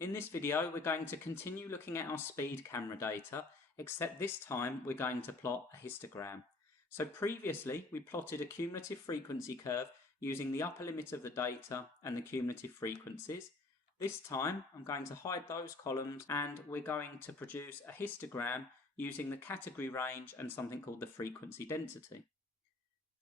In this video, we're going to continue looking at our speed camera data, except this time we're going to plot a histogram. So previously, we plotted a cumulative frequency curve using the upper limit of the data and the cumulative frequencies. This time, I'm going to hide those columns and we're going to produce a histogram using the category range and something called the frequency density.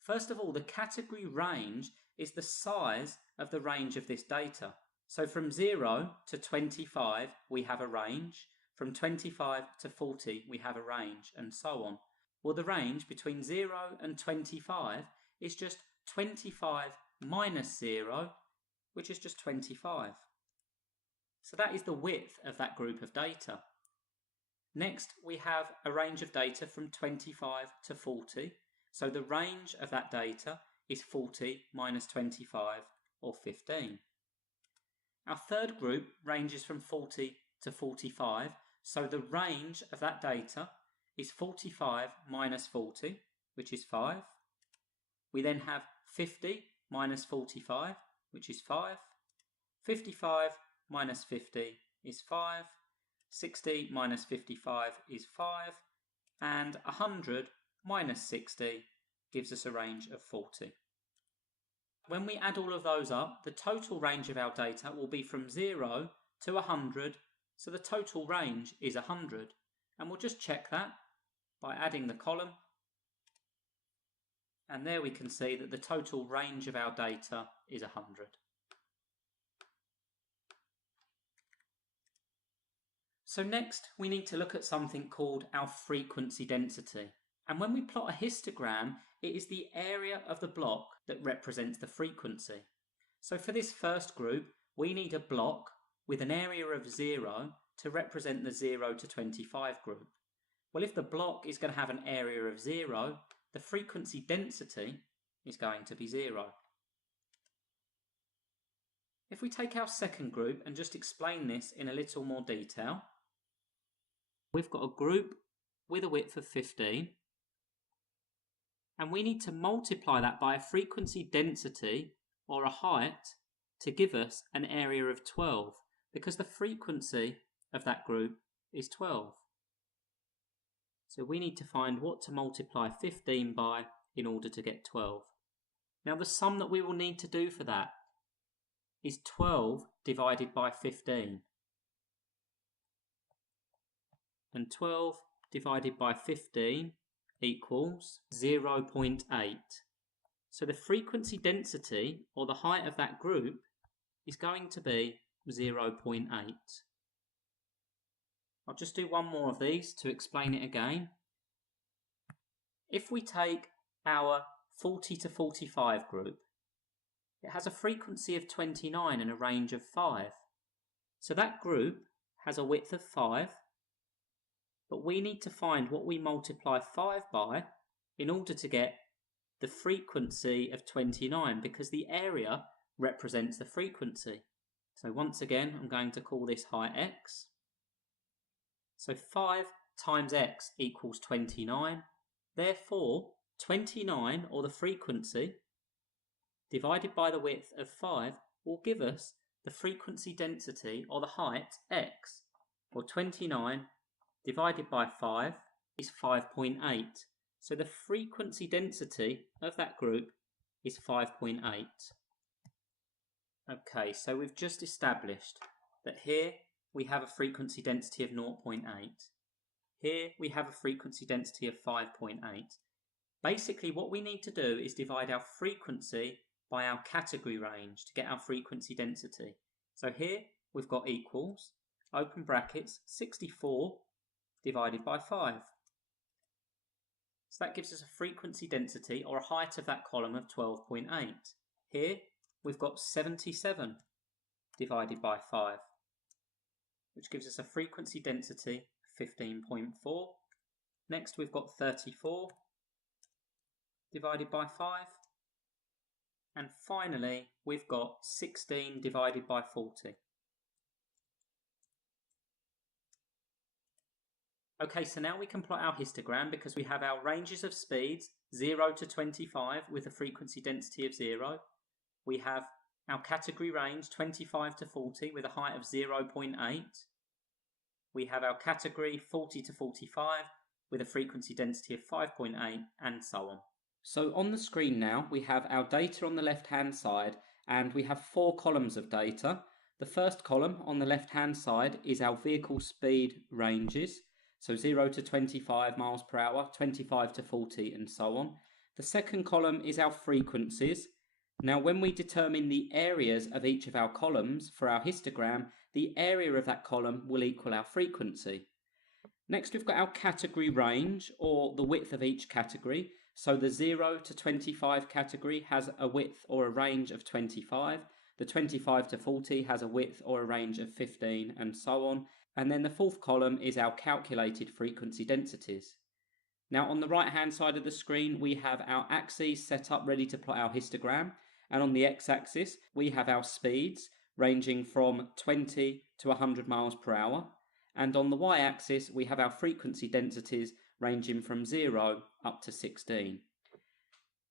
First of all, the category range is the size of the range of this data. So from 0 to 25 we have a range, from 25 to 40 we have a range, and so on. Well, the range between 0 and 25 is just 25 minus 0, which is just 25. So that is the width of that group of data. Next, we have a range of data from 25 to 40. So the range of that data is 40 minus 25, or 15. Our third group ranges from 40 to 45, so the range of that data is 45 minus 40, which is 5. We then have 50 minus 45, which is 5. 55 minus 50 is 5. 60 minus 55 is 5. And 100 minus 60 gives us a range of 40. When we add all of those up, the total range of our data will be from 0 to 100, so the total range is 100. And we'll just check that by adding the column. And there we can see that the total range of our data is 100. So next, we need to look at something called our frequency density. And when we plot a histogram, it is the area of the block that represents the frequency. So for this first group, we need a block with an area of 0 to represent the 0 to 25 group. Well, if the block is going to have an area of 0, the frequency density is going to be 0. If we take our second group and just explain this in a little more detail, we've got a group with a width of 15. And we need to multiply that by a frequency density or a height to give us an area of 12, because the frequency of that group is 12. So we need to find what to multiply 15 by in order to get 12. Now the sum that we will need to do for that is 12 divided by 15. And 12 divided by 15 equals 0.8. So the frequency density, or the height of that group, is going to be 0.8. I'll just do one more of these to explain it again. If we take our 40 to 45 group, it has a frequency of 29 and a range of 5. So that group has a width of 5. But we need to find what we multiply 5 by in order to get the frequency of 29, because the area represents the frequency. So once again, I'm going to call this height x. So 5 times x equals 29. Therefore, 29, or the frequency, divided by the width of 5 will give us the frequency density, or the height, x. Or 29 divided by 5 is 5.8. So the frequency density of that group is 5.8. Okay, so we've just established that here we have a frequency density of 0.8. Here we have a frequency density of 5.8. Basically what we need to do is divide our frequency by our category range to get our frequency density. So here we've got equals, open brackets, 64 divided by 5. So that gives us a frequency density, or a height of that column, of 12.8. Here we've got 77 divided by 5, which gives us a frequency density of 15.4. Next we've got 34 divided by 5. And finally we've got 16 divided by 40. Okay, so now we can plot our histogram because we have our ranges of speeds 0 to 25 with a frequency density of 0. We have Our category range 25 to 40 with a height of 0.8. We have our category 40 to 45 with a frequency density of 5.8, and so on. So on the screen now we have our data on the left hand side, and we have 4 columns of data. The first column on the left hand side is our vehicle speed ranges, so 0 to 25 miles per hour, 25 to 40, and so on. The second column is our frequencies. Now when we determine the areas of each of our columns for our histogram, the area of that column will equal our frequency. Next we've got our category range, or the width of each category. So the 0 to 25 category has a width or a range of 25. The 25 to 40 has a width or a range of 15, and so on. And then the fourth column is our calculated frequency densities. Now on the right hand side of the screen we have our axes set up ready to plot our histogram, and on the x-axis we have our speeds ranging from 20 to 100 miles per hour, and on the y-axis we have our frequency densities ranging from 0 up to 16.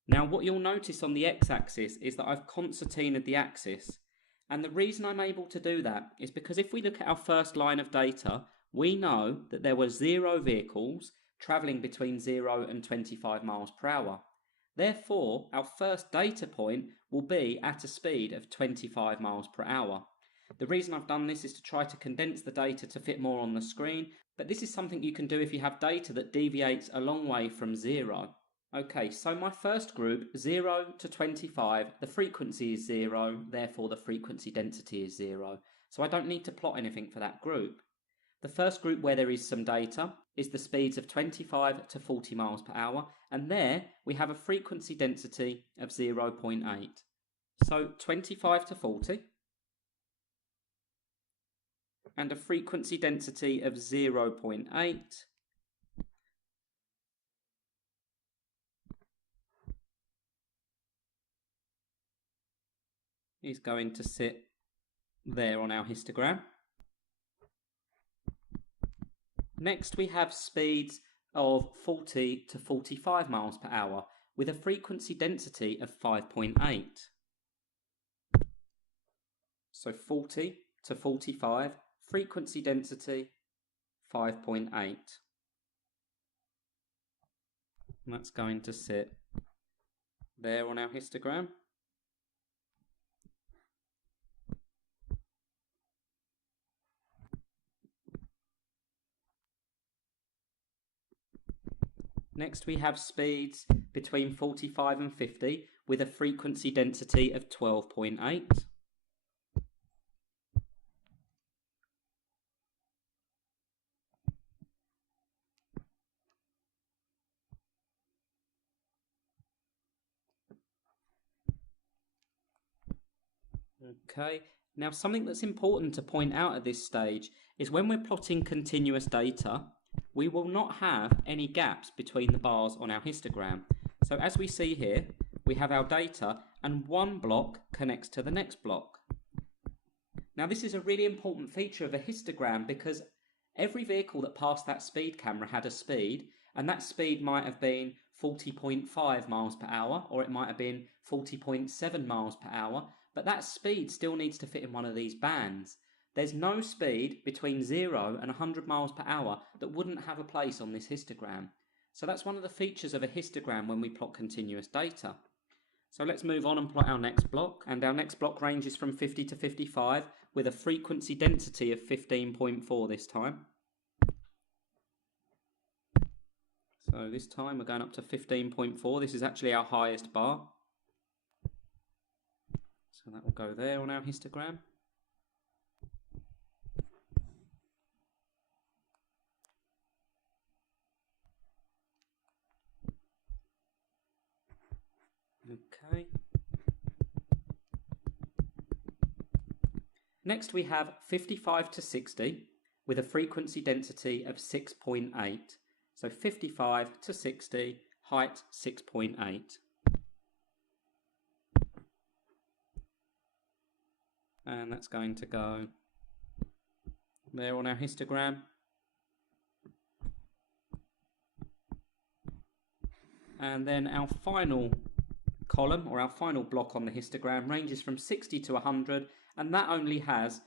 Now what you'll notice on the x-axis is that I've concertinaed the axis, and the reason I'm able to do that is because if we look at our first line of data, we know that there were 0 vehicles travelling between 0 and 25 miles per hour. Therefore, our first data point will be at a speed of 25 miles per hour. The reason I've done this is to try to condense the data to fit more on the screen, but this is something you can do if you have data that deviates a long way from 0. Okay, so my first group, 0 to 25, the frequency is 0, therefore the frequency density is 0. So I don't need to plot anything for that group. The first group where there is some data is the speeds of 25 to 40 miles per hour, and there we have a frequency density of 0.8. So 25 to 40, and a frequency density of 0.8. Is going to sit there on our histogram. Next we have speeds of 40 to 45 miles per hour with a frequency density of 5.8. So 40 to 45, frequency density 5.8. And that's going to sit there on our histogram. Next we have speeds between 45 and 50 with a frequency density of 12.8. Okay, now something that's important to point out at this stage is when we're plotting continuous data, we will not have any gaps between the bars on our histogram. So as we see here, we have our data and one block connects to the next block. Now this is a really important feature of a histogram because every vehicle that passed that speed camera had a speed, and that speed might have been 40.5 miles per hour, or it might have been 40.7 miles per hour, but that speed still needs to fit in one of these bands. There's no speed between 0 and 100 miles per hour that wouldn't have a place on this histogram. So that's one of the features of a histogram when we plot continuous data. So let's move on and plot our next block. And our next block ranges from 50 to 55 with a frequency density of 15.4 this time. So this time we're going up to 15.4. This is actually our highest bar. So that will go there on our histogram. Okay. Next we have 55 to 60 with a frequency density of 6.8. So 55 to 60, height 6.8. And that's going to go there on our histogram. And then our final column, or our final block on the histogram, ranges from 60 to 100, and that only has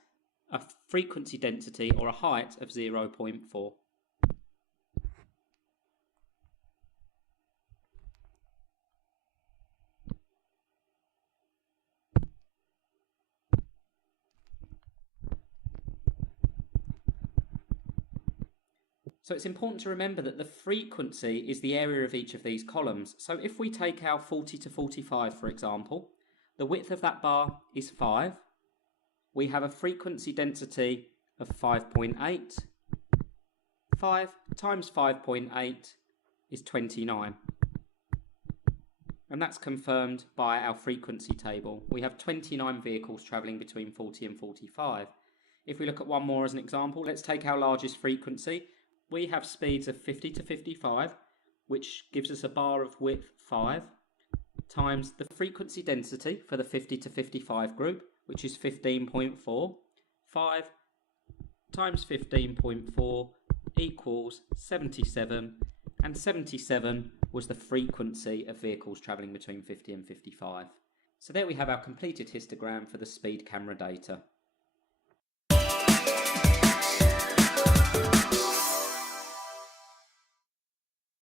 a frequency density or a height of 0.4. So it's important to remember that the frequency is the area of each of these columns. So if we take our 40 to 45, for example, the width of that bar is 5. We have a frequency density of 5.8. 5 times 5.8 is 29. And that's confirmed by our frequency table. We have 29 vehicles travelling between 40 and 45. If we look at one more as an example, let's take our largest frequency. We have speeds of 50 to 55, which gives us a bar of width 5, times the frequency density for the 50 to 55 group, which is 15.4. 5 times 15.4 equals 77, and 77 was the frequency of vehicles travelling between 50 and 55. So there we have our completed histogram for the speed camera data.